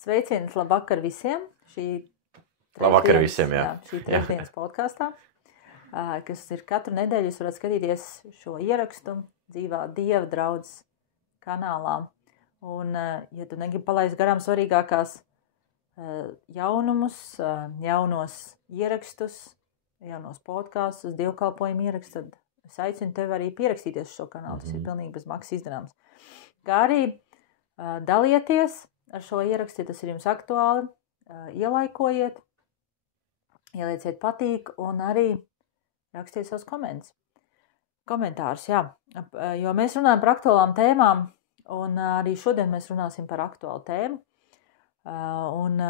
Sveiciens, labvakar visiem. Labvakar visiem, jā. Šī trešdienas podkastā, kas ir katru nedēļu, jūs varat skatīties šo ierakstu dzīvā Dieva draudzes kanālā. Un, ja tu negribi palaist garām svarīgākās jaunumus, jaunos ierakstus, jaunos podkastus, dievkalpojumu ierakstus, tad es aicinu tevi arī pierakstīties uz šo kanālu. Tas ir pilnīgi bez maksas izdarāms. Kā arī dalieties ar šo ierakstu, ja tas ir jums aktuāli, ielaikojiet, ielieciet patīk un arī rakstiet savus komentārus, jā. Jo mēs runājam par aktuālām tēmām un arī šodien mēs runāsim par aktuālu tēmu. Un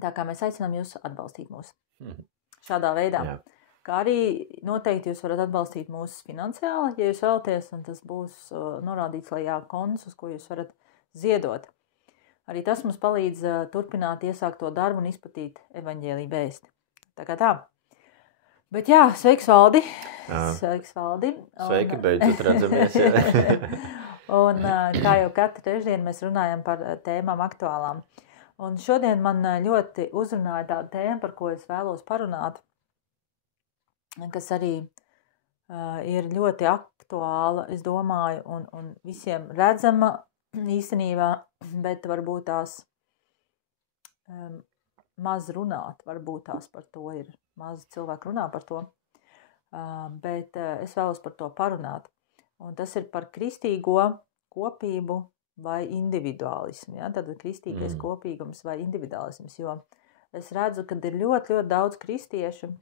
tā kā mēs aicinām jūs atbalstīt mūs šādā veidā. Jā. Kā arī noteikti jūs varat atbalstīt mūs finansiāli, ja jūs vēlaties, un tas būs norādīts lejā konts, uz ko jūs varat ziedot. Arī tas mums palīdz turpināt iesākto darbu un izplatīt evaņģēliju vēsti. Tā kā tā. Bet jā, sveiks, Valdi. Sveiks, Valdi. Sveiki, beidzot redzamies. Un kā jau katru trešdienu mēs runājam par tēmām aktuālām. Un šodien man ļoti uzrunāja tāda tēma, par ko es vēlos parunāt, kas arī ir ļoti aktuāla, es domāju, un visiem redzama īstenībā, bet varbūt tās maz runāt, varbūt tās par to ir, maz cilvēku runā par to, bet es vēlos par to parunāt. Un tas ir par kristīgo kopību vai individuālismu, ja? Tad kristīgais kopīgums vai individuālisms, jo es redzu, ka ir ļoti, ļoti daudz kristiešu,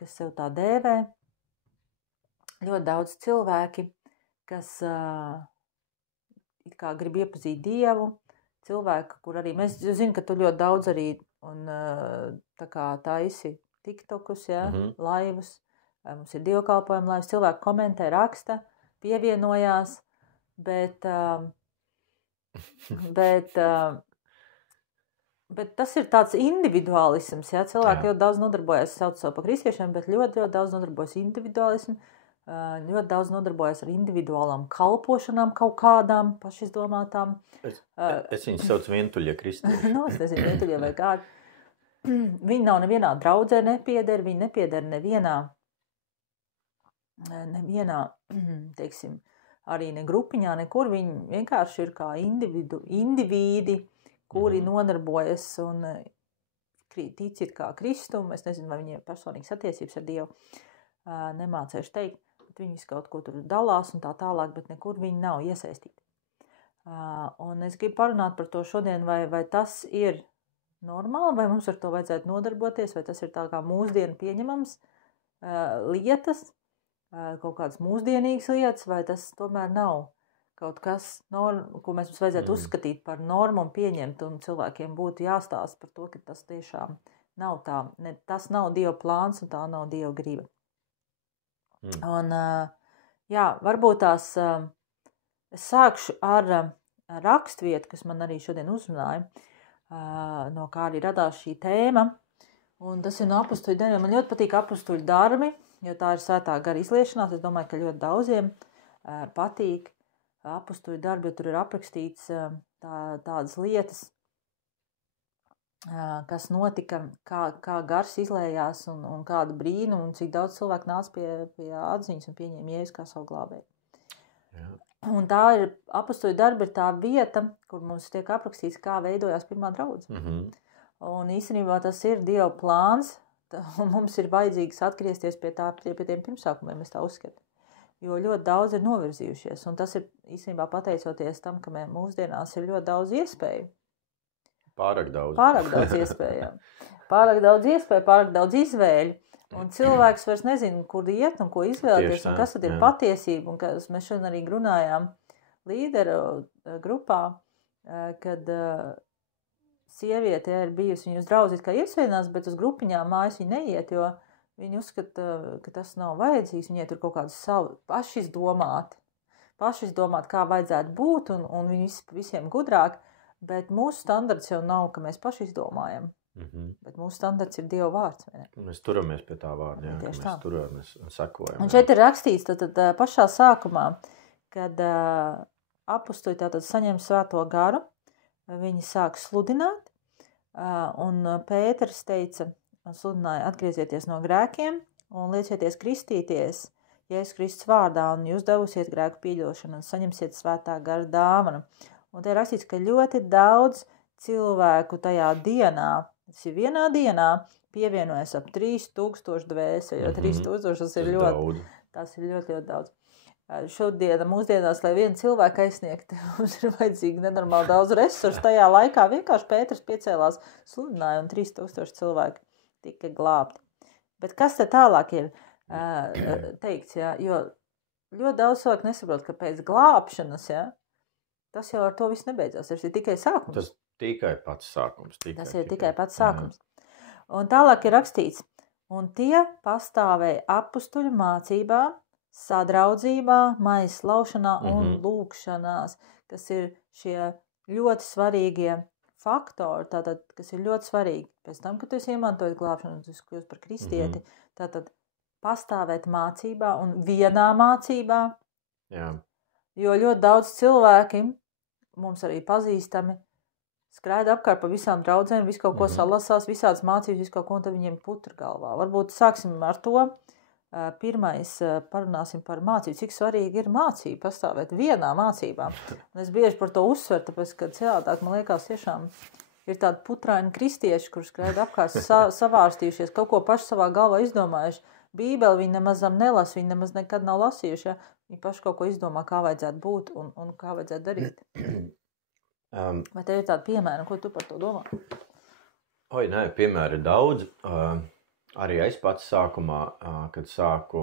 kas sev tā dēvē, ļoti daudz cilvēki, kas it kā grib iepazīt Dievu, cilvēki, kur arī, mēs zinām, ka tu ļoti daudz arī un tā kā taisi tiktokus, ja, laivus, mums ir dievkalpojuma laivas, cilvēki komentē, raksta, pievienojās, bet tas ir tāds individuālisms, ja, cilvēki ļoti daudz nodarbojas, sauc savu par kristiešiem, bet ļoti, ļoti daudz nodarbojas individuālismu, ļoti daudz nodarbojas ar individuālām kalpošanām kaut kādām pašizdomātām. Es viņus saucu vientuļie kristieši. Es nezinu, vientuļie vai kādi. Viņi nav nevienā draudzē nepieder, viņi nepieder nevienā, teiksim, arī ne grupiņā, nekur. Viņi vienkārši ir kā indivīdi, kuri nodarbojas un ticit kā Kristum. Es nezinu, vai viņiem personīgas attiecības ar Dievu nemācēšu teikt. Viņi visu kaut ko tur dalās un tā tālāk, bet nekur viņi nav iesaistīti. Un es gribu parunāt par to šodien, vai tas ir normāli, vai mums ar to vajadzētu nodarboties, vai tas ir tā kā mūsdienu pieņemams lietas, kaut kādas mūsdienīgas lietas, vai tas tomēr nav kaut kas, ko mums vajadzētu uzskatīt par normu un pieņemt, un cilvēkiem būtu jāstāsta par to, ka tas tiešām nav tā. Tas nav Dieva plāns un tā nav Dieva griba. Un, jā, varbūt tās es sākšu ar rakstvietu, kas man arī šodien uzrunāja, no kā arī radās šī tēma, un tas ir no apustuļu darbiem. Man ļoti patīk apustuļu darbi, jo tā ir svētā gara izliešanās. Es domāju, ka ļoti daudziem patīk apustuļu darbi, jo tur ir aprakstīts tādas lietas, kas notika, kā gars izlējās un kādu brīnumu, un cik daudz cilvēku nāca pie atziņas un pieņēma Jēzu kā savu glābēju. Un tā ir, apustuļu darbi ir tā vieta, kur mums tiek aprakstīts, kā veidojās pirmā draudze. Un īstenībā tas ir Dieva plāns, un mums ir vajadzīgs atgriezties pie tiem pirmsākumiem, es tā uzskatu. Jo ļoti daudz ir novirzījušies, un tas ir īstenībā pateicoties tam, ka mūsdienās ir ļoti daudz iespēju. Pārāk daudz iespēju, pārāk daudz izvēļu, un cilvēks vairs nezina, kur iet un ko izvēlēties, un kas tad ir patiesība, un kas mēs šodien arī runājām līderu grupā, kad sieviete ir bijusi viņu uz draudzi, kā iesvēnās, bet uz grupiņām mājas viņa neiet, jo viņi uzskata, ka tas nav vajadzīgs, viņai tur kaut kādu savu pašizdomāt, kā vajadzētu būt, un viņi visiem gudrāk. Bet mūsu standarts jau nav, ka mēs paši izdomājam. Bet mūsu standarts ir Dieva vārds. Mēs turamies pie tā vārda, ka mēs turamies un sakojam. Un šeit ir rakstīts tad pašā sākumā, kad apustuļi tātad saņem svēto garu, viņi sāk sludināt, un Pēters teica, sludināja, atgriezieties no grēkiem un liecieties kristīties Jēzus Kristus vārdā, un jūs devusiet grēku pieļaušanu un saņemsiet svētā gara dāvanu. Un te ir rakstīts, ka ļoti daudz cilvēku tajā dienā, tas ir vienā dienā, pievienojas ap 3000 dvēseli, jo 3000 tas ir ļoti daudz. Šodien, mūsdienās, lai vienu cilvēku aizsniegt, mums ir vajadzīgi nenormāli daudz resursu. Tajā laikā vienkārši Pēters piecēlās, sludināja, un 3000 cilvēki tika glābti. Bet kas te tālāk ir teikts, ja? Jo ļoti daudz cilvēku nesaprot, ka pēc glābšanas, ja, tas jau ar to viss nebeidzās. Tas ir tikai sākums. Tas tikai pats sākums. Tikai pats sākums. Un tālāk ir rakstīts, un tie pastāvēja apustuļu mācībā, sadraudzībā, maizes laušanā un lūkšanās, kas ir šie ļoti svarīgie faktori, tātad, kas ir ļoti svarīgi. Pēc tam, kad tu esi iemantojis glābšanu, tu esi kļūst par kristieti, tātad pastāvēt mācībā un vienā mācībā. Jā. Jo ļoti daudz cilvēki, mums arī pazīstami, skraida apkārt pa visām draudzēm, visu kaut ko salasās, visādas mācības, visu kaut ko, un tad viņiem putra galvā. Varbūt sāksim ar to. Pirmais parunāsim par mācību. Cik svarīgi ir mācība, pastāvēt vienā mācībā. Un es bieži par to uzsveru, tāpēc, ka cēlādāk, man liekas, tiešām ir tādi putraini kristieši, kurus skraida apkārt savārstījušies, kaut ko paši savā galvā izdomājuši. Bībeli viņi nemazam nelas, viņi nemaz nekad nav lasījuši. Ja? Viņi paši kaut ko izdomā, kā vajadzētu būt un kā vajadzētu darīt. Vai tev ir tādi piemēri, ko tu par to domā? Nē, piemēri ir daudz. Arī es pats sākumā, kad sāku...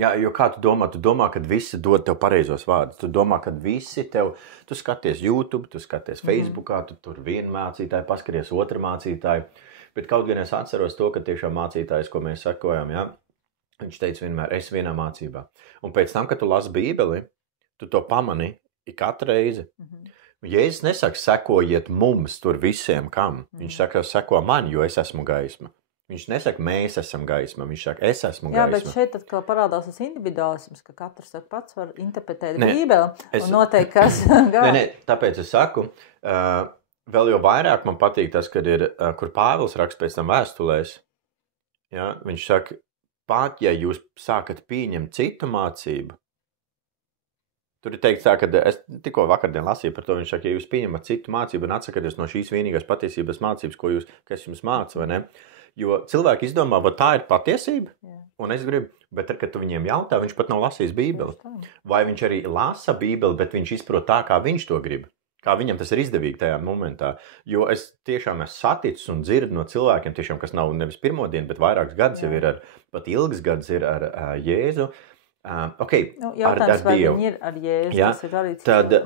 jo kā tu domā? Tu domā, kad visi dod tev pareizos vārdus. Tu domā, kad visi tev... Tu skaties YouTube, tu skaties Facebookā, tu tur vienu mācītāju, paskaties otru mācītāju. Bet kaut gan es atceros to, ka tiešām mācītājs, ko mēs sakojam, ja, viņš teica vienmēr, es vienā mācībā. Un pēc tam, kad tu lasi Bībeli, tu to pamani katru reizi. Jēzus nesaka, sekojiet mums tur visiem kam. Viņš saka, seko man, jo es esmu gaisma. Viņš nesaka, mēs esam gaisma, viņš saka, es esmu gaisma. Jā, bet šeit atkal parādās tas individuālisms, ka katrs pats var interpretēt Bībeli un noteikt, kas gāja. Nē, tāpēc es saku... Vēl jau vairāk man patīk tas, kad ir, kur Pāvils raksta pēc tam vēstulēs. Ja, viņš saka, pat ja jūs sākat pieņemt citu mācību, tur ir teikt tā, ka es tikko vakardien lasīju par to, viņš saka, ja jūs pieņemat citu mācību un atsakaties no šīs vienīgās patiesības mācības, kas jums māca, vai ne? Jo cilvēki izdomā, vai tā ir patiesība, un es gribu, bet tad, kad tu viņiem jautā, viņš pat nav lasījis Bībeli. Vai viņš arī lasa Bībeli, bet viņš izprot tā, kā viņš to grib. Kā viņam tas ir izdevīgi tajā momentā. Jo es tiešām esmu saticis un dzirdu no cilvēkiem, tiešām, kas nav nevis pirmo dienu, bet vairākus gadus jau ir pat ilgas gadus ir ar Jēzu. Jautājums, vai viņi ir ar Jēzu, tas ir arī cits. Tad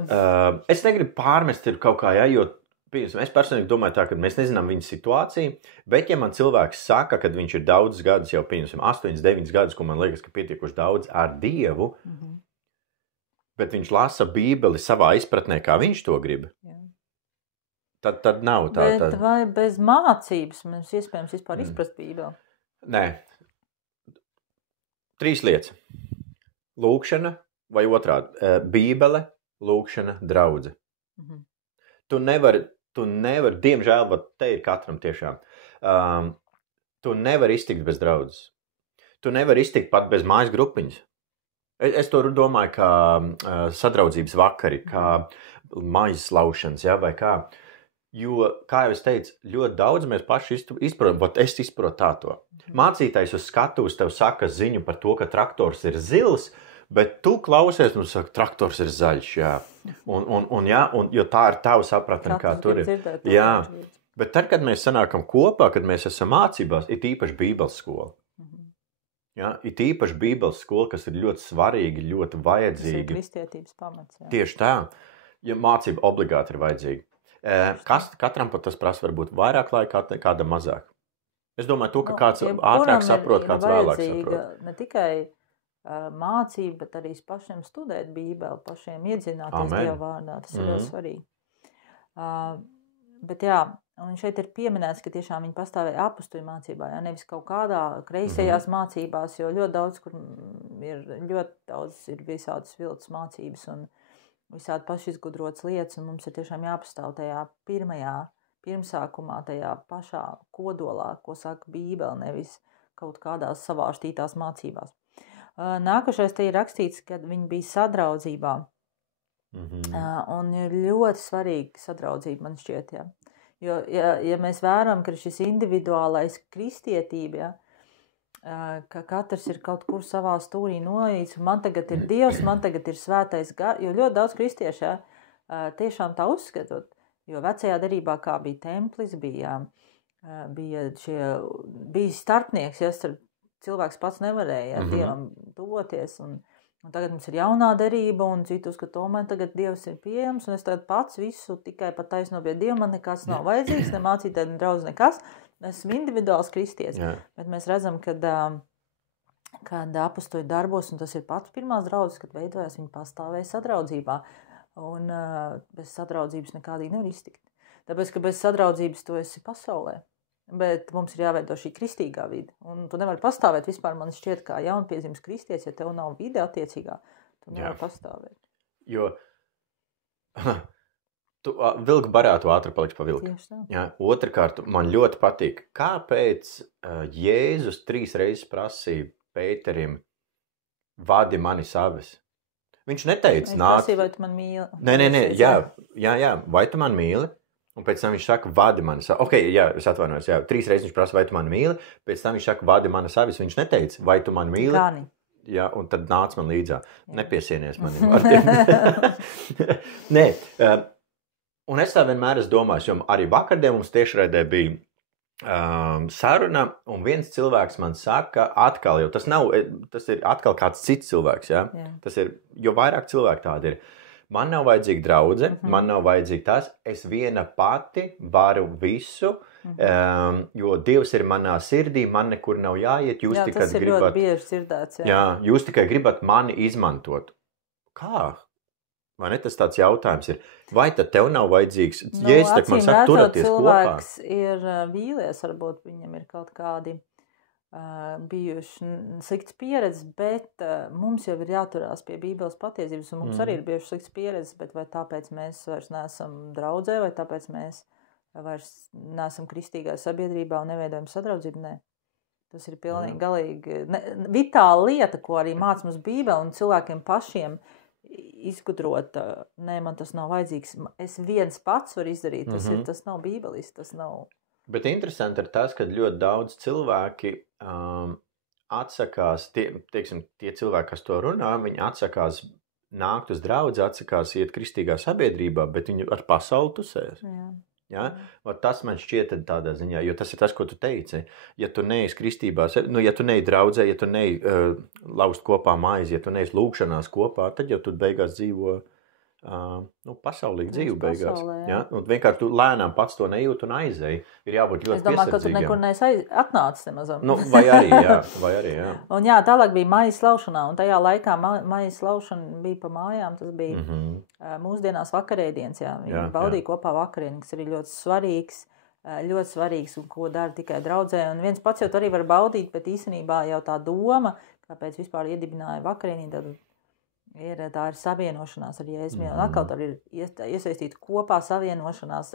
es negribu pārmest ir kaut kā, jo es personīgi domāju tā, ka mēs nezinām viņa situāciju, bet ja man cilvēks saka, kad viņš ir daudz gadus, jau 8, 9 gadus, ko man liekas, ka pietiekuši daudz ar Dievu, bet viņš lasa Bībeli savā izpratnē, kā viņš to grib, tad nav tā. Bet vai bez mācības mums iespējams vispār izprast Bībeli? Nē. 3 lietas. Lūkšana vai otrādi. Bībele, lūkšana, draudze. Tu nevari, diemžēl, bet te ir katram tiešām, tu nevari iztikt bez draudzes. Tu nevari iztikt pat bez mājas grupiņas. Es to domāju, kā sadraudzības vakari, kā maizes laušanas, ja, vai kā. Jo, kā jau es teicu, ļoti daudz mēs paši izprotam, bet es izprotu tā to. Mācītājs uz skatuves tev saka ziņu par to, ka traktors ir zils, bet tu klausies un saka, traktors ir zaļš, jā. Jo tā ir tava sapratne, kā tur ir. Jā, bet tad, kad mēs sanākam kopā, kad mēs esam mācībās, ir īpaši Bībeles skola. Ja, ir īpaši Bībeles skola, kas ir ļoti svarīga, ļoti vajadzīga. Tas ir kristietības pamats. Jā. Tieši tā, ja mācība obligāti ir vajadzīga. Katram pat tas prasa varbūt vairāk laika, kādam mazāk. Es domāju, to, ka kāds ātrāk saprot, kāds vēlāk saprot. Ne tikai mācība, bet arī pašiem studēt Bībeli, pašiem iedzināties Dieva vārdā. Tas ir ļoti svarīgi. Bet jā, un šeit ir pieminēts, ka tiešām viņi pastāvēja apustuļu mācībā, ja, nevis kaut kādā kreisajās mācībās, jo ļoti daudz ir visādas viltus mācības, un visādi pašizgudrotas lietas, un mums ir tiešām jāpastāv tajā pirmsākumā, tajā pašā kodolā, ko saka Bībele, nevis kaut kādās savārstītās mācībās. Nākošais te ir rakstīts, kad viņi bija sadraudzībā. Un ir ļoti svarīga sadraudzība, man šķiet, ja. Jo, ja mēs vērojam, ka šis individuālais kristietība, ja, ka katrs ir kaut kur savā stūrī noīts, man tagad ir Dievs, man tagad ir svētais gars, jo ļoti daudz kristieši, ja, tiešām tā uzskatot, jo vecajā derībā kā bija templis, bija starpnieks, ja, cilvēks pats nevarēja Dievam doties, un tagad mums ir jaunā derība, un citu uzskatu, tomēr tagad Dievs ir pieejams, un es tagad pats visu tikai pat taisno pie Dieva, man nekas nav vajadzīgs, ne mācītāji, ne draudz, nekas. Esmu individuāls kristietis, bet mēs redzam, kad apustuļu darbos, un tas ir pats pirmās draudzes, kad veidojās, viņi pastāvēja sadraudzībā, un bez sadraudzības nekādīgi nevar iztikt. Tāpēc, ka bez sadraudzības tu esi pasaulē, bet mums ir jāveido šī kristīgā vide, un tu nevari pastāvēt vispār, man šķiet, kā jaunpiedzimis kristietis, ja tev nav vide attiecīgā, tu nevari pastāvēt. Jo tu vilku barā, tu ātri paliksi pa vilku. Jā, otrkārt, man ļoti patīk, kāpēc Jēzus 3 reizes prasīja Pēterim, vadi mani savis. Viņš neteica, nāc. Prasīja, vai tu man mīli? Nē, jā, vai tu man mīli? Un pēc tam viņš saka, vadi mani savis. Ok, jā, es atvainojos, jā, 3 reizes viņš prasa, vai tu man mīli? Pēc tam viņš saka, vadi mani savis. Viņš neteica, vai tu man mīli? Kāni. Jā, un tad nāc man līdzā. Nepiesienies maniem vārtiem. Nē, un es tā vienmēr esmu domājis, jo arī vakardien mums tiešraidē bija saruna, un viens cilvēks man saka, atkal, jo tas ir atkal kāds cits cilvēks, jā? Tas ir, jo vairāk cilvēku tādi ir. Man nav vajadzīga draudze, man nav vajadzīga tas, es viena pati varu visu, jo Dievs ir manā sirdī, man nekur nav jāiet, jūs tikai gribat... Jā, tas ir ļoti bieži dzirdēts, jā. Jā, jūs tikai gribat mani izmantot. Kā? Vai ne tas tāds jautājums ir? Vai tad tev nav vajadzīgs? Jēzus, tak man saka, turaties kopā. Cilvēks ir vīlies, varbūt viņam ir kaut kādi bijuši slikts pieredzes, bet mums jau ir jāturās pie Bībeles patiesības, un mums arī ir bijuši slikts pieredzes, bet vai tāpēc mēs vairs neesam draudzē, vai tāpēc mēs vairs neesam kristīgā sabiedrībā un neveidojam sadraudzību? Nē. Tas ir pilnīgi galīgi vitāla lieta, ko arī māc mums Bībele, un cilvēkiem pašiem izgudrot, nē, man tas nav vajadzīgs, es viens pats varu izdarīt, tas nav bībelis, tas nav... Bet interesanti ir tas, ka ļoti daudz cilvēki atsakās, tie cilvēki, kas to runā, viņi atsakās nākt uz draudzi, atsakās iet kristīgā sabiedrībā, bet viņi ar pasauli tusēs. Ja? Tas man šķiet tādā ziņā, jo tas ir tas, ko tu teici. Ja tu neesi kristībā, ja tu neesi draudzē, ja tu neesi laust kopā maizi, ja tu neesi lūgšanās kopā, tad jau tu beigās dzīvo pasaulīgi dzīvi beigās. Ja? Un vienkārši tu lēnām pats to nejūt un aizēji. Ir jābūt ļoti piesardzīgiem. Es domāju, ka tu nekur neesi atnācis nemazam. Vai arī, jā. Un jā, tālāk bija maijas laušanā, un tajā laikā maijas laušana bija pa mājām, tas bija mūsdienās vakarēdienas, jā. Viņi baudīja kopā vakarieni, kas arī ļoti svarīgs, un ko dara tikai draudzē. Un viens pats jau arī var baudīt, bet īstenībā jau tā doma, kāpēc vispār iedibināja vakarieni, tā ir savienošanās ar Jēzu. Un atkal tur ir iesaistīta kopā savienošanās,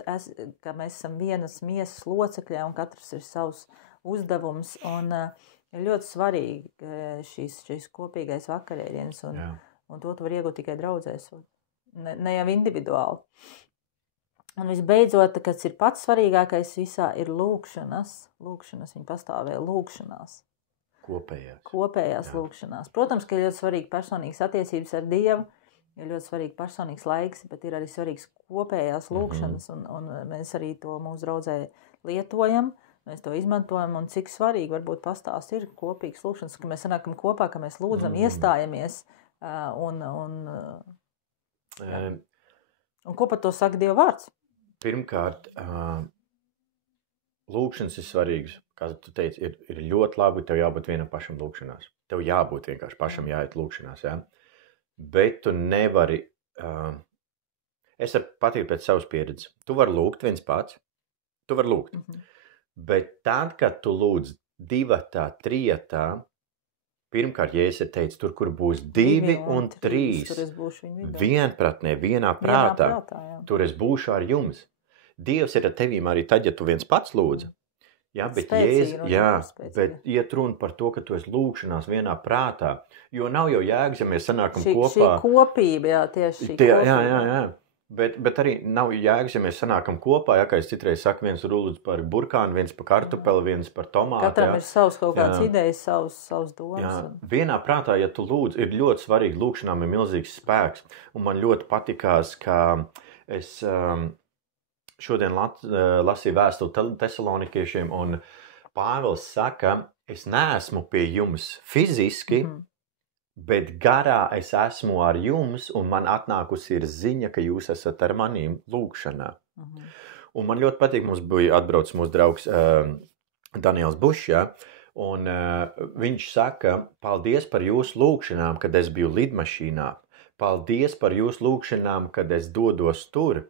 ka mēs esam vienas miesas locekļi un katrs ir savs uzdevums. Un ir ļoti svarīgi šīs kopīgais vakarēdienas, un to tu var iegūt tikai draudzēs, ne jau individuāli. Un visbeidzot, kas ir pats svarīgākais visā, ir lūgšanas. Lūgšanas, viņi pastāvēja lūgšanās. Kopējās lūgšanās. Protams, ka ir ļoti svarīgi personīgas attiecības ar Dievu, ir ļoti svarīgi personīgs laiks, bet ir arī svarīgs kopējās lūgšanas, un mēs arī to mūsu draudzē lietojam, mēs to izmantojam, un cik svarīgi varbūt pastāst ir kopīgas lūgšanas, ka mēs sanākam kopā, ka mēs lūdzam, iestājamies, un ko par to saka Dieva vārds? Pirmkārt, lūgšanas ir svarīgas. Kā tu teici, ir ļoti labi, tev jābūt vienam pašam lūgšanās. Tev jābūt vienkārši pašam jāiet lūgšanās, jā. Bet tu nevari, es varu pateikt pēc savas pieredzes, tu vari lūgt viens pats, tu vari lūgt. Bet tad, kad tu lūdz 2, 3, Pirmkārt, Jēzus ir teicis, tur, kur būs 2 un 3, tur es būšu viņu vidū. vienpratnē, vienā prātā, jā. tur es būšu ar jums. Dievs ir ar tevīm arī tad, ja tu viens pats lūdzi. Jā, bet bet iet runa par to, ka tu esi lūkšanās vienā prātā, jo nav jau jēgas, ja mēs sanākam kopā. Šī kopība, jā, tieši šī kopība. Jā. Bet arī nav jēgas, ja mēs sanākam kopā, ja, kā es citreiz saku, viens rulūdz par burkānu, viens par kartupeli, viens par tomātu. Katram ir savs kaut kāds idejas, savs domas. Jā. Vienā prātā, ja tu lūdz, ir ļoti svarīgi, lūkšanām ir milzīgs spēks, un man ļoti patikās, ka es šodien lasīju vēstuli Tesalonikiešiem, un Pāvils saka, es neesmu pie jums fiziski, bet garā es esmu ar jums, un man atnākusi ir ziņa, ka jūs esat ar manīm lūkšanā. Un man ļoti patīk, mums bija atbraucis mūsu draugs Daniels Bušs, ja, un viņš saka, paldies par jūsu lūkšanām, kad es biju lidmašīnā. Paldies par jūsu lūkšanām, kad es dodos tur.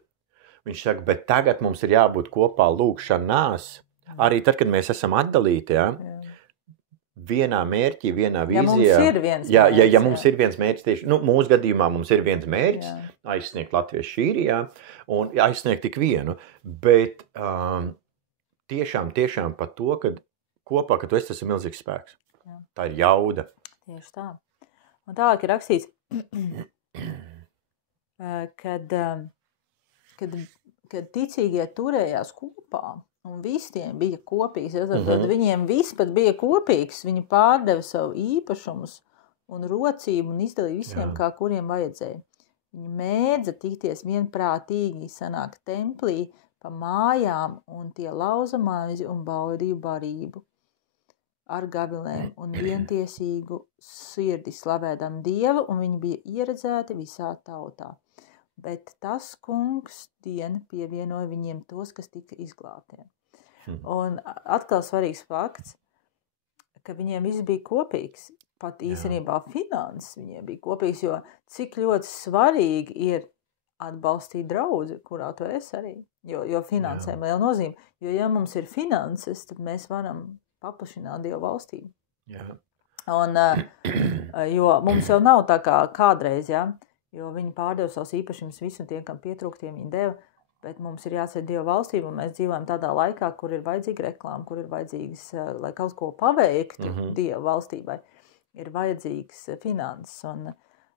Viņš saka, bet tagad mums ir jābūt kopā lūkšanās, arī tad, kad mēs esam atdalīti, ja? Vienā mērķī, vienā vīzijā. Ja mums ir viens mērķis tieši, mūsu gadījumā mums ir viens mērķis, aizsniegt Latvijas Šīrijā un aizsniegt tik vienu, bet tiešām par to, ka kopā, ka tu esi, tas ir milzīgs spēks. Jā. Tā ir jauda. Tieši tā. Un tālāk ir rakstīts, kad ticīgie turējās kopā, un visiem bija kopīgs, tad viņiem viss pat bija kopīgs, viņi pārdeva savu īpašumus un rocību un izdalīja visiem, kā kuriem vajadzēja. Viņi mēdza tikties vienprātīgi, sanākt templī pa mājām, un tie lauza maizi un baudīja barību ar gavilēm un vientiesīgu sirdi slavēdam Dievu, un viņi bija ieredzēti visā tautā. Bet tas kungs diena pievienoja viņiem tos, kas tika izglābti. Un atkal svarīgs fakts, ka viņiem viss bija kopīgs. Pat īstenībā finanses viņiem bija kopīgs, jo cik ļoti svarīgi ir atbalstīt draudzi, kurā tu esi arī. Jo finansēm liela nozīme. Jo ja mums ir finanses, tad mēs varam paplašināt Dievu valstību. Jā. Un, jo mums jau nav tā kā kādreiz, jo viņi pārdeva savus īpašumus visiem tiem, kam pietrūktiem viņi deva, bet mums ir jāsēt Dieva valstību, un mēs dzīvojam tādā laikā, kur ir vajadzīga reklāma, kur ir vajadzīgs, lai kaut ko paveiktu Dieva valstībai, ir vajadzīgs finanses,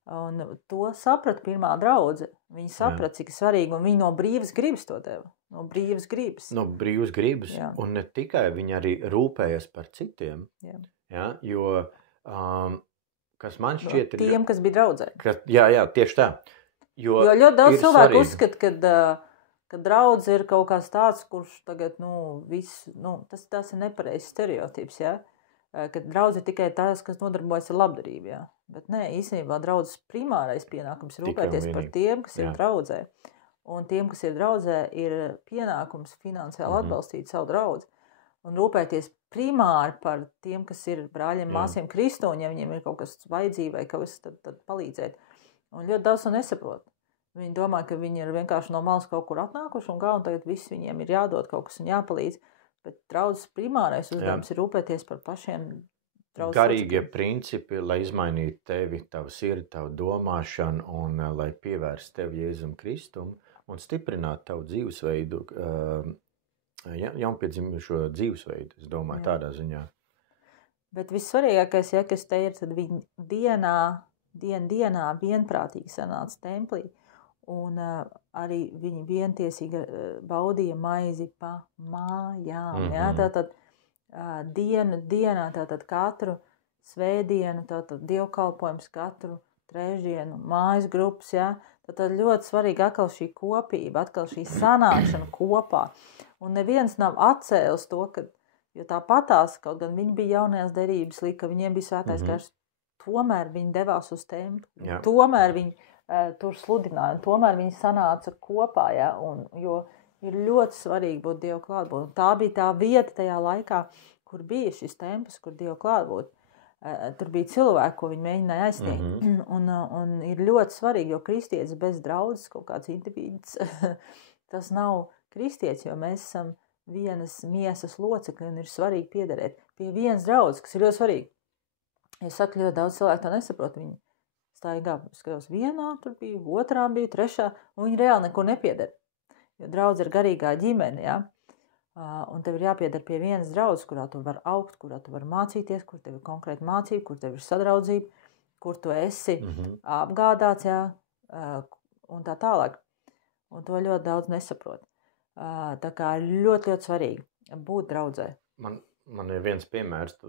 un to saprata pirmā draudze. Viņi saprata, cik svarīgi, un viņi no brīvas gribas to deva. No brīvas gribas. No brīvas gribas, un ne tikai viņi arī rūpējas par citiem, jo kas man šķiet ir... Tiem, kas bija draudzē. Jā, tieši tā. Jo ļoti daudz cilvēku uzskata, ka draudze ir kaut kāds tāds, kurš tagad, tas ir nepareizs stereotips, ka draudze ir tikai tās, kas nodarbojas ar labdarību, Bet nē, īstenībā draudzes primārais pienākums ir rūpēties par tiem, kas ir draudzē. Un tiem, kas ir draudzē, ir pienākums finansiāli atbalstīt savu draudzi. Un rūpēties primāri par tiem, kas ir brāļiem, māsiem Kristoņi, ja viņiem ir kaut kas vajadzība vai kaut kas, tad palīdzēt. Un ļoti daudz to nesaprot. Viņi domā, ka viņi ir vienkārši no malas kaut kur atnākuši un tagad viss viņiem ir jādod kaut kas un jāpalīdz. Bet draudzes primārais uzdevums ir rūpēties par pašiem draudzes. Garīgie principi, lai izmainītu tevi, tavu sirdi, tavu domāšanu un lai pievērst tevi Jēzum Kristum un stiprinātu tavu dzīvesveidu, jaunpiedzimušo dzīvesveidu, es domāju, tādā ziņā. Bet vissvarīgākais, kas te ir, tad viņi dienā vienprātīgi sanāca templī, un arī viņi vientiesīgi baudīja maizi pa mājām. Tātad dienā, tātad katru svētdienu, tātad dievkalpojums katru trešdienu, mājas grupas, Tātad ļoti svarīgi atkal šī kopība, atkal šī sanākšana kopā. Un neviens nav atcēlis to, jo tāpatās, kaut gan viņi bija jaunajās derības lika, viņiem bija svētais gars, tomēr viņi devās uz templi, tomēr viņi tur sludināja, un tomēr viņi sanāca kopā, jo ir ļoti svarīgi būt Dievu klātbūt. Tā bija tā vieta tajā laikā, kur bija šis templis, kur Dievu klātbūt. Tur bija cilvēki, ko viņi mēģināja aizsniegt. Un ir ļoti svarīgi, jo kristietis bez draudzes, kaut kāds individs, tas nav kristietis, jo mēs esam vienas miesas locekļi un ir svarīgi piederēt pie vienas draudzes, kas ir ļoti svarīgi. Es saku, ļoti daudz cilvēku to nesaprot. Viņi staigā, skatās vienā, tur bija, otrā bija, trešā, un viņi reāli neko nepieder. Jo draudze ir garīgā ģimene, ja? Un tev ir jāpieder pie vienas draudzes, kurā tu vari augt, kurā tu vari mācīties, kur tev ir konkrēta mācība, kur tev ir sadraudzība, kur tu esi apgādāts, ja? Un tā tālāk. Un to ļoti daudz nesaprot. Tā kā ļoti, ļoti svarīgi būt draudzē. Man ir viens piemērs, tu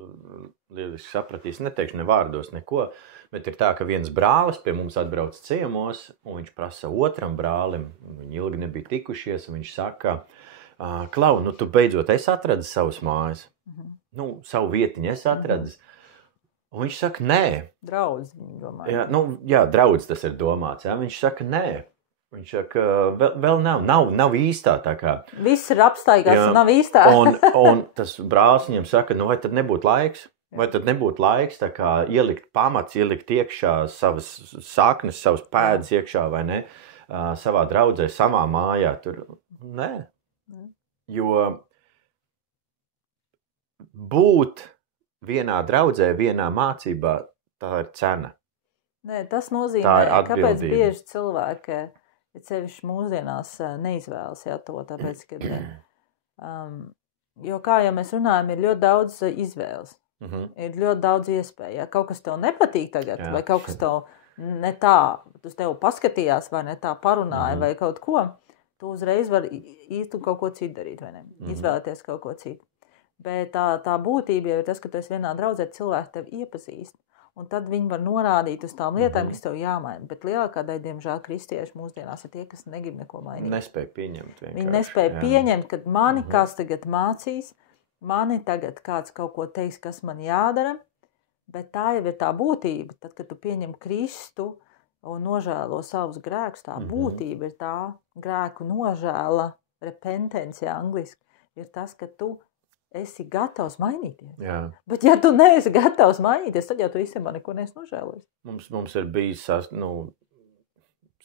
lieliski sapratīsi, neteikšu ne vārdos neko, bet ir tā, ka viens brālis pie mums atbrauc ciemos, un viņš prasa otram brālim, viņi ilgi nebija tikušies, un viņš saka, Klau, nu tu beidzot esi atradis savus mājas, savu vietiņu esi atradis, un viņš saka, nē. Draudz, viņi domāja. Jā, draudz tas ir domāts, jā, viņš saka, nē. Viņš saka, vēl nav īstā tā kā. Viss ir apstaigāts un nav īstā. un tas brālis viņam saka, vai tad nebūtu laiks? Vai tad nebūtu laiks tā kā ielikt pamats, ielikt iekšā savas saknes, savas pēdas iekšā vai ne? Savā draudzē, savā mājā. Tur nē. Jo būt vienā draudzē, vienā mācībā, tā ir cena. Nē, tas nozīmē, kāpēc bieži cilvēki sevišķi mūsdienās neizvēlas to, tāpēc, ka, jo kā jau mēs runājam, ir ļoti daudz izvēles, ir ļoti daudz iespēju, ja kaut kas tev nepatīk tagad, vai kaut kas tev ne tā, tu tev paskatījās, vai ne tā parunāja, vai kaut ko, tu uzreiz vari īsti kaut ko citu darīt, vai ne, izvēlēties kaut ko citu. Bet tā būtība jau ir tas, ka tu esi vienā draudzē, cilvēki tev iepazīst. Un tad viņi var norādīt uz tām lietām, kas tev jāmaina. Bet lielākā daļa, diemžēl, kristieši mūsdienās ir tie, kas negrib neko mainīt. Nespēja pieņemt vienkārši. Viņi nespēja pieņemt, kad mani kāds tagad mācīs, mani tagad kāds kaut ko teiks, kas man jādara, bet tā jau ir tā būtība. Tad, kad tu pieņem Kristu un nožēlo savus grēkus, tā būtība ir tā grēku nožēla, repentance, angliski, ir tas, ka tu esi gatavs mainīties. Jā. Bet ja tu neesi gatavs mainīties, tad jau tu īstenībā neko neesi nožēlojis. Mums ir bijis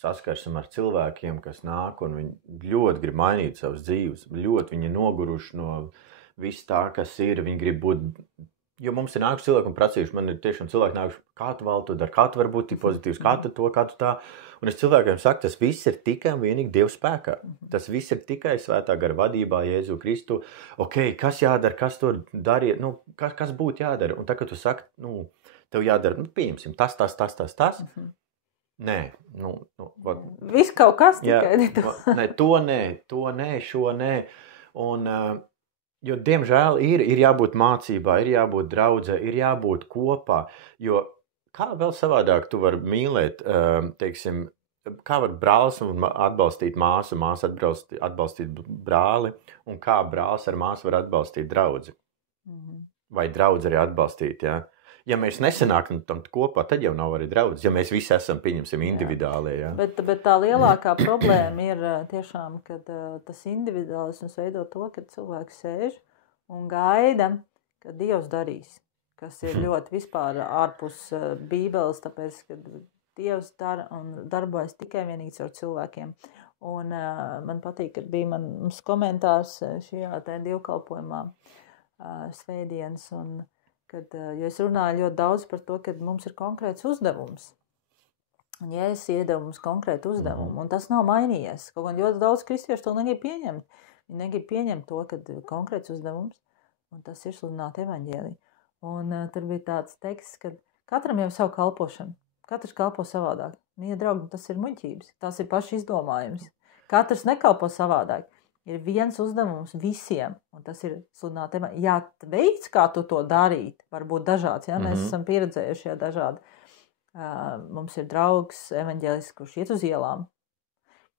saskarsme ar cilvēkiem, kas nāk un viņi ļoti grib mainīt savas dzīves. Ļoti viņi ir noguruši no viss tā, kas ir. Viņi grib būt... Jo mums ir nākuši cilvēki un prasījuši, man ir tiešām cilvēki nākuši, kā tu vēl to dari, kā tu vari būt tik pozitīvs, kā tu to, kā tu tā. Un es cilvēkiem saku, tas viss ir tikai un vienīgi Dieva spēkā. Tas viss ir tikai svētā gara vadībā, Jēzu Kristu. Ok, kas jādara, kas to dariet, kas būtu jādara? Un tā, kad tu saki, tev jādara, pieņemsim, tas. Nē, Viss kaut kas tikai. To nē, šo nē. Un... Jo, diemžēl, ir jābūt mācībā, ir jābūt draudzē, ir jābūt kopā, jo kā vēl savādāk tu vari mīlēt, teiksim, kā var brālis atbalstīt māsu, māsa atbalstīt brāli, un kā brālis ar māsu var atbalstīt draudzi. Vai draudzi arī atbalstīt, ja? Ja mēs nesanākam tam kopā, tad jau nav arī draudzi, ja mēs visi esam, pieņemsim, individuāli. Ja? Bet tā lielākā problēma ir tiešām, kad tas individuālisms veido to, ka cilvēks sēž un gaida, ka Dievs darīs, kas ir ļoti vispār ārpus Bībeles, tāpēc, ka Dievs dara un darbojas tikai vienīgi caur cilvēkiem. Un man patīk, ka bija mans komentārs šajā dievkalpojumā svētdienas, un jo es runāju ļoti daudz par to, ka mums ir konkrēts uzdevums. Un ja es iedevu mums konkrētu uzdevumu, un tas nav mainījies, kaut gan ļoti daudz kristiešu to negrib pieņemt. Viņi negrib pieņemt to, ka ir konkrēts uzdevums, un tas ir sludināt evaņģēliju. Un tur bija tāds teksts, ka katram jau savu kalpošanu, katrs kalpo savādāk. Mīļie draugi, tas ir muļķības, tas ir paši izdomājums. Katrs nekalpo savādāk. Ir viens uzdevums visiem, un tas ir sludināt evaņģēliju. Jā, veids, kā tu to darīt, var būt dažāds, ja? Mēs esam pieredzējuši dažādi. Mums ir draugs evaņģēlists, kurš iet uz ielām,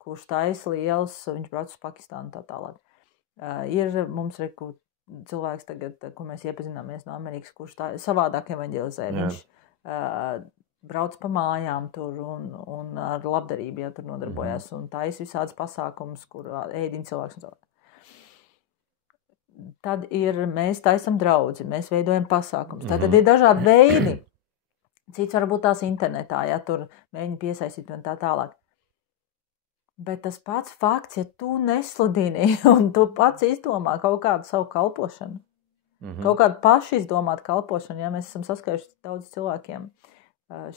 kurš taisa liels, viņš brauc uz Pakistānu tā tālāk. Ir mums cilvēks tagad, ko mēs iepazināmies no Amerikas, kurš tā savādāk evaņģelizē. Viņš brauc pa mājām tur un ar labdarību, ja tur nodarbojās, un taisa visādas pasākumus, kur ēdina cilvēks un cilvēks. Tad mēs taisam draudzi, mēs veidojam pasākumus. Tad ir dažādi veidi. Cits varbūt tās internetā, ja tur mēģina piesaistīt un tā tālāk. Bet tas pats fakts, ja tu nesludini un tu pats izdomā kaut kādu savu kalpošanu, Kaut kāda paši izdomāta kalpošana, ja mēs esam saskaruši daudz cilvēkiem.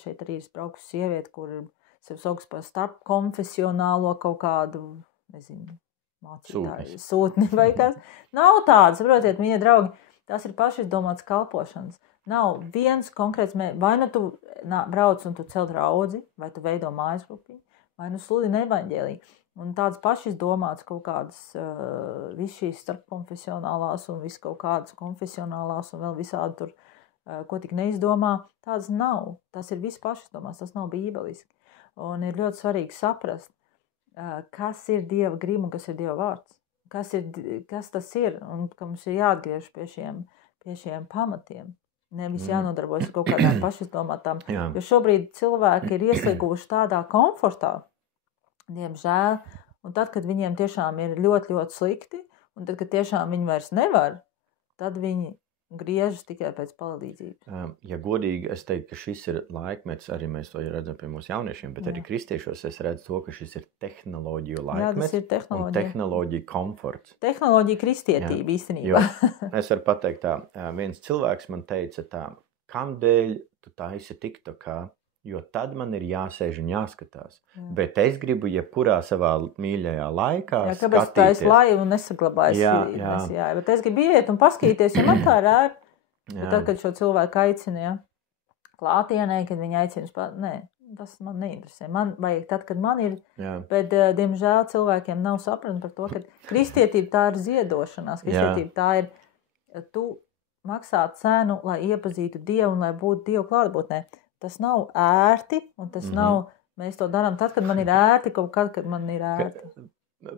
Šeit arī ir braukusi sieviete, kur sev sauc par starp konfesionālo kaut kādu, nezinu, mācītāju, sūtni vai kas. Nav tāda, saprotiet, mīļie draugi, tas ir paši izdomāts kalpošanas. Nav viens konkrēts mērķis. Vai nu tu brauc un tu cel draudzi, vai tu veido mājasgrupiņu, vai nu sludini evaņģēliju. Un tāds paši izdomāts kaut kādas viss šīs starpkonfesionālās un viss kaut kādas konfesionālās un vēl visādi tur, ko tik neizdomā, tādas nav. Tas ir viss paši izdomāts, tas nav bībeliski. Un ir ļoti svarīgi saprast, kas ir Dieva griba un kas ir Dieva vārds. Kas tas ir un ka mums ir jāatgriež pie šiem pamatiem. Nevis jānodarbojas ar kaut kādām pašizdomātām. Jo šobrīd cilvēki ir ieslīguši tādā komfortā, diemžēl, un tad, kad viņiem tiešām ir ļoti, ļoti slikti, un tad, kad tiešām viņi vairs nevar, tad viņi griežas tikai pēc palīdzības. Ja godīgi, es teiktu, ka šis ir laikmets, arī mēs to redzam pie mūsu jauniešiem, bet arī kristiešos es redzu to, ka šis ir tehnoloģiju laikmets un tehnoloģiju komforts. Tehnoloģija kristietība īstenībā. Es varu pateikt tā, viens cilvēks man teica tā, kamdēļ tu taisi TikTokā, jo tad man ir jāsēž un jāskatās. Bet es gribu, jebkurā savā mīļajā laikā skatīties. Kāpēc tā es laivu un nesaglabājas? Bet es gribu iet un paskatīties, jo man tā ir ērti. Bet tad, kad šo cilvēku aicina, klātienē, kad viņi aicina, nē, tas man neinteresē. Man vajag tad, kad man ir, bet, diemžēl, cilvēkiem nav sapratni par to, ka kristietība tā ir ziedošanās. Kristietība tā ir, tu maksā cenu, lai iepazītu Dievu un lai būtu Dievu klātbūtnē. Tas nav ērti, un tas nav, mēs to darām tad, kad man ir ērti, kaut kad man ir ērti.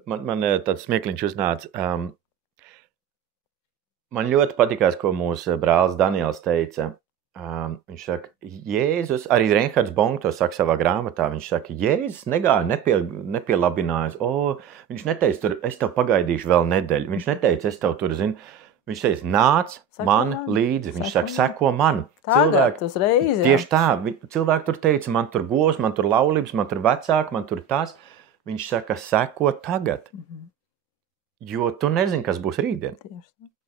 Man tāds smiekliņš uznāca. Man ļoti patikās, ko mūsu brālis Daniels teica. Viņš saka, Jēzus, arī Reinhards Bong to saka savā grāmatā, viņš saka, Jēzus negāja, nepielabinājās. Viņš neteica, tur, es tev pagaidīšu vēl nedēļu. Viņš neteica, es tev tur zinu. Viņš teica, nāc man līdzi. Viņš saka, seko man. Tagad uzreiz, tieši tā. Cilvēki tur teica, man tur govs, man tur laulības, man tur vecāki, man tur tas. Viņš saka, seko tagad. Jo tu nezini, kas būs rītdien.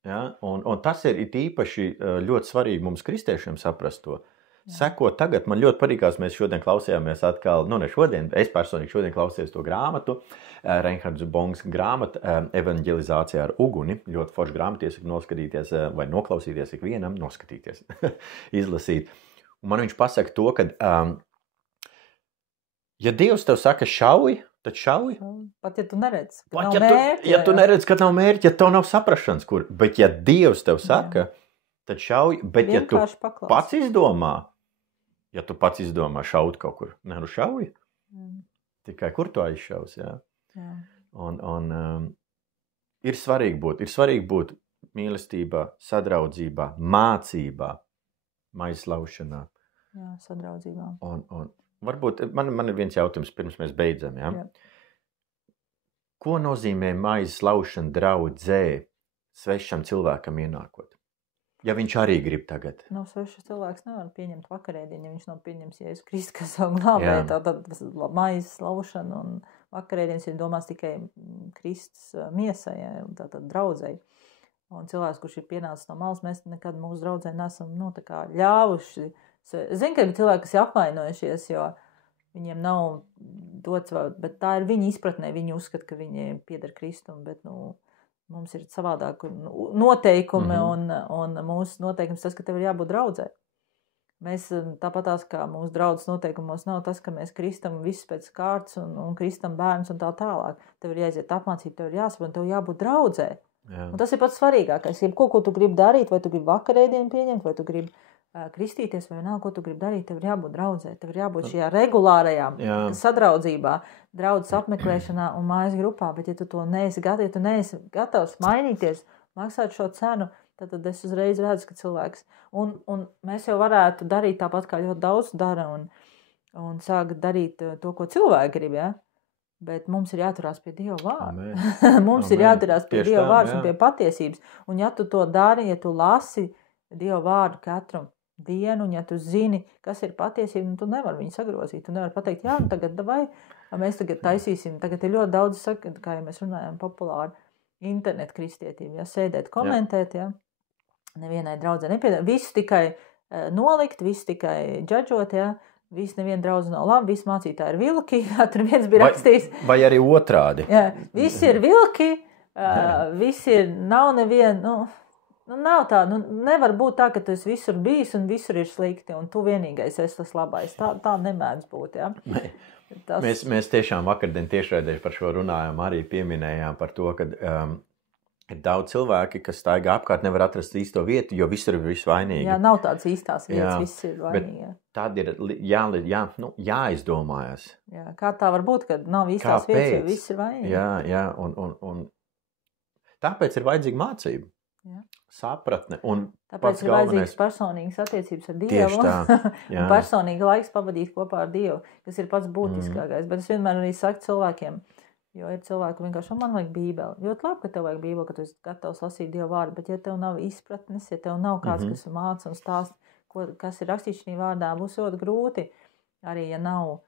Ja? Un tas ir īpaši ļoti svarīgi mums kristiešiem saprast to. Seko tagad. Man ļoti patīkās, mēs šodien klausījāmies atkal, ne šodien, es personīgi šodien klausījos to grāmatu, Reinhards Bongs grāmatu, evanģelizācijā ar uguni. Ļoti forša grāmata, iesaku noskatīties vai noklausīties ikvienam, noskatīties, izlasīt. Un man viņš pasaka to, ka, ja Dievs tev saka šauj, tad šauj. Pat ja tu neredz, ka nav mērķi. Ja tu neredz, ka nav mērķi, ja tev nav saprašanas, kur. Bet ja Dievs tev saka, tad šauj. Bet ja tu pats izdomā, šaut kaut kur, nevaru šauj. Tikai kur tu aizšaus, Un ir svarīgi būt mīlestībā, sadraudzībā, mācībā, maizlaušanā. Jā, sadraudzībā. Un varbūt man ir viens jautājums, pirms mēs beidzam, Ko nozīmē maizlaušana draudzē svešam cilvēkam ienākot? Ja viņš arī grib tagad. Svešs cilvēks nevar pieņemt vakarēdienu, ja viņš nav pieņems Jēzus Kristu, kas savu glābēju. Tad maizes laušana un vakarēdienas ir domās tikai Kristus miesai, tātad draudzei. Un cilvēks, kurš ir pienācis no malas, mēs nekad mūsu draudzē nesam ļāvuši. Zinu, ka ir cilvēki, kas ir apvainojušies, jo viņiem nav dots, bet tā ir viņa izpratnē. Viņi uzskata, ka viņi pieder Kristum, bet mums ir savādāk noteikumi, un mūsu noteikums tas, ka tev ir jābūt draudzē. Mēs tāpatās, kā mūsu draudzes noteikumos nav tas, ka mēs kristam visus pēc kārtas un kristam bērnus un tā tālāk. Tev ir jāiziet apmācība, tev ir jāsaprot, tev jābūt draudzē. Un tas ir pats svarīgākais. Ko tu gribi darīt, vai tu gribi vakarēdienu pieņemt, vai tu gribi kristīties, vai vienalga, ko tu gribi darīt, tev ir jābūt draudzē. Tev ir jābūt šajā regulārajā sadraudzībā, draudzes apmeklēšanā un mājas grupā. Bet ja tu to neesi gatavs mainīties, maksāt šo cenu, tad es uzreiz redzu, ka cilvēks. Un mēs jau varētu darīt tāpat, kā ļoti daudz dara un sāk darīt to, ko cilvēki grib, Bet mums ir jāturās pie Dieva vārda. Mums ir jāturās pie Dieva vārda un pie patiesības. Un ja tu to dari, ja tu lasi Dieva vārdu katru dienu, un ja tu zini, kas ir patiesība, tu nevari viņu sagrozīt. Tu nevari pateikt, tagad vai mēs tagad taisīsim. Tagad ir ļoti daudz, kā ja mēs runājam populāri, internetu kristietību, sēdēt, komentēt, nevienai draudzē nepiedāvāt. Visu tikai nolikt, visu tikai džadžot, ja. Visi neviena draudze nav labi, visi mācītāji ir vilki, tur viens bija rakstījis. Vai arī otrādi. Jā, visi ir vilki, visi ir, nav neviena, nav tā, nevar būt tā, ka tu esi visur bijis un visur ir slikti, un tu vienīgais esi tas labais. Tā nemēdz būt, jā. Mēs tiešām vakardien tiešraidē par šo runājām, arī pieminējām par to, ka ir daudz cilvēki, kas staigā apkārt, nevar atrast īsto vietu, jo visur ir viss vainīgi. Jā, nav tādas īstās vietas, viss ir vainīgi. Tad ir jāizdomājas. Jā, kā tā var būt, kad nav īstās vietas, jo viss ir vainīgi. Jā, un tāpēc ir vajadzīga mācība. Jā. Sapratne. Un tāpēc ir vajadzīgas personīgas attiecības ar Dievu. Tieši tā. Un personīgi laiks pavadīt kopā ar Dievu, kas ir pats būtiskākais. Bet es vienmēr arī saku cilvēkiem, jo ir cilvēki vienkārši, man vajag bībeli. Ļoti labi, ka tev vajag bībeli, ka tu esi gatavs lasīt Dievu vārdu, bet ja tev nav izpratnes, ja tev nav kāds, kas māca un stāst, kas ir rakstīts šī vārdā, būs ļoti grūti. Arī, ja nav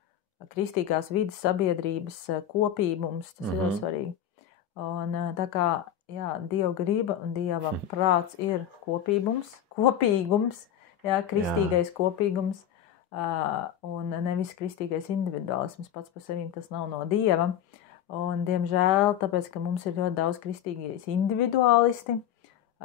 kristīgās vidas sabiedrības kopībums, tas ir ļoti svarīgi. Un tā kā, jā, Dieva griba un Dieva prāts ir kopīgums, jā, kristīgais kopīgums, un nevis kristīgais individuālisms, pats par sevi tas nav no Dieva. Un, diemžēl, tāpēc, ka mums ir ļoti daudz kristīgais individuālisti,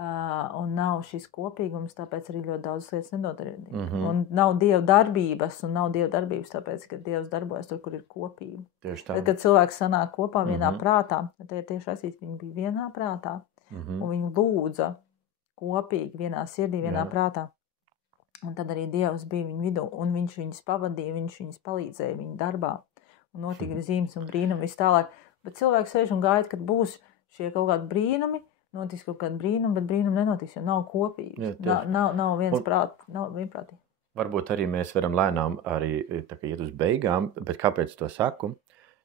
un nav šis kopīgums, tāpēc arī ļoti daudz lietas nedodarīt. Un nav Dieva darbības, un nav Dieva darbības, tāpēc, ka Dievs darbojas tur, kur ir kopība. Tieši tā. Tad, kad cilvēks sanāk kopā vienā prātā, tad ir tieši asīs, viņi bija vienā prātā, un viņi lūdza kopīgi vienā sirdī, vienā prātā. Un tad arī Dievs bija viņu vidū, un viņš viņus pavadīja, viņš viņus palīdzēja viņu darbā. Un notika zīmes un brīnumi viss tālāk. Bet cilvēks sēž un gaida, kad būs šie kaut kādi brīnumi, notiks kaut kādi brīnumi, bet brīnumi nenotiks, jo nav kopības. Nav viens prāti, nav vienprātīgi. Varbūt arī mēs varam lēnām arī tā kā iet uz beigām, bet kāpēc to saku?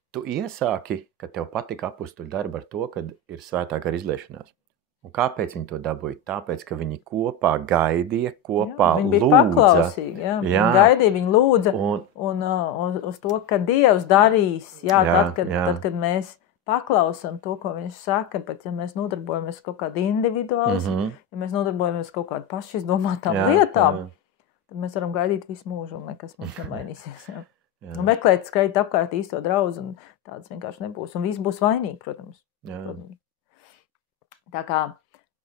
Tu iesāki, ka tev patika apustuļu darba ar to, kad ir svētā gara izliešanās. Un kāpēc viņi to dabūja? Tāpēc, ka viņi kopā gaidīja, kopā lūdza. Viņi bija paklausīgi, jā. Gaidīja, viņi lūdza un uz to, ka Dievs darīs, tad, kad mēs paklausam to, ko viņš saka, bet ja mēs nodarbojamies kaut kādu individuālismu, ja mēs nodarbojamies kaut kādu pašizdomātām lietām, tad mēs varam gaidīt visu mūžu un nekas mums nemainīsies. Un meklēt skait apkārt īsto draudzi un tāds vienkārši nebūs. Un viss būs vainīgi, protams. Tā kā,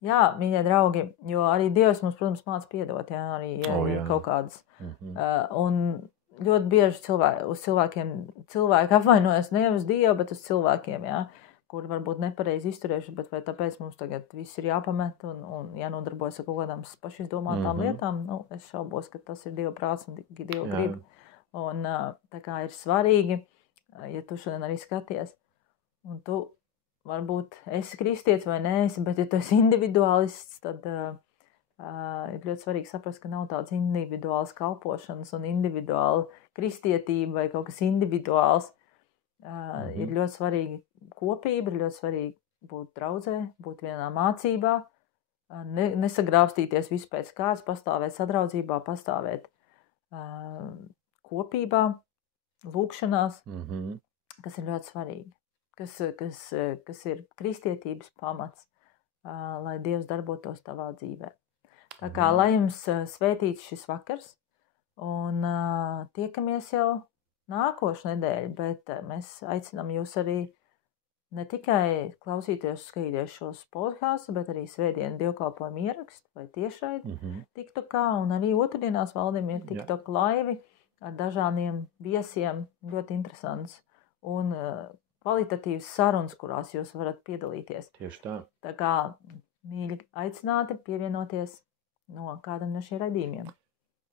jā, mīļie draugi, jo arī Dievs mums, protams, māca piedot, jā, arī ir kaut kādas. Un ļoti bieži uz cilvēki apvainojas ne uz Dievu, bet uz cilvēkiem, jā, kuri varbūt nepareizi izturējuši, bet vai tāpēc mums tagad viss ir jāpamet un jānodarbojas ar kaut kādām pašizdomātām lietām. Es šaubos, ka tas ir Dieva prāts un Dieva griba. Un tā kā ir svarīgi, ja tu šodien arī skaties, un tu varbūt esi kristietis vai neesi, bet ja tu esi individuālists, tad ir ļoti svarīgi saprast, ka nav tāds individuāls kalpošanas un individuāla kristietība vai kaut kas individuāls. Ir ļoti svarīgi kopība, ir ļoti svarīgi būt draudzē, būt vienā mācībā, nesagrāvstīties visu pēc kāds, pastāvēt sadraudzībā, pastāvēt kopībā, lūkšanās, kas ir ļoti svarīgi. Kas ir kristietības pamats, lai Dievs darbotos tavā dzīvē. Tā kā, lai jums svētīts šis vakars, un tiekamies jau nākošu nedēļu, bet mēs aicinām jūs arī ne tikai klausīties, skatīties šos podkastus, bet arī svētdienu dievkalpojumu ierakstu vai tiešraidi TikTokā, un arī otrdienās Valdim ir TikTok laivi ar dažādiem viesiem, ļoti interesants, un kvalitatīvas sarunas, kurās jūs varat piedalīties. Tieši tā. Tā kā mīļi aicināti pievienoties no kādam no šiem raidījumiem.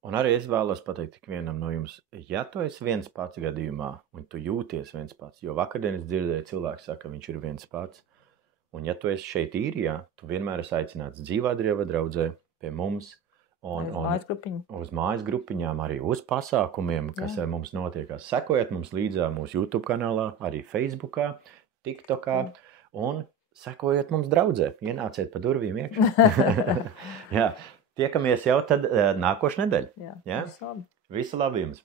Un arī es vēlos pateikt tik vienam no jums, ja tu esi viens pats gadījumā, un tu jūties viens pats, jo vakardien es dzirdēju cilvēku saka, ka viņš ir viens pats, un ja tu esi šeit Īrijā, tu vienmēr esi aicināts dzīvā Dieva draudzē pie mums, uz mājas grupiņām, arī uz pasākumiem, kas ar mums notiekās. Sekojiet mums līdzā mūsu YouTube kanālā, arī Facebookā, TikTokā, un sekojiet mums draudzē. Ienāciet pa durvīm iekšā. Jā, tiekamies jau tad nākošu nedēļu. Jā. Visu labi jums!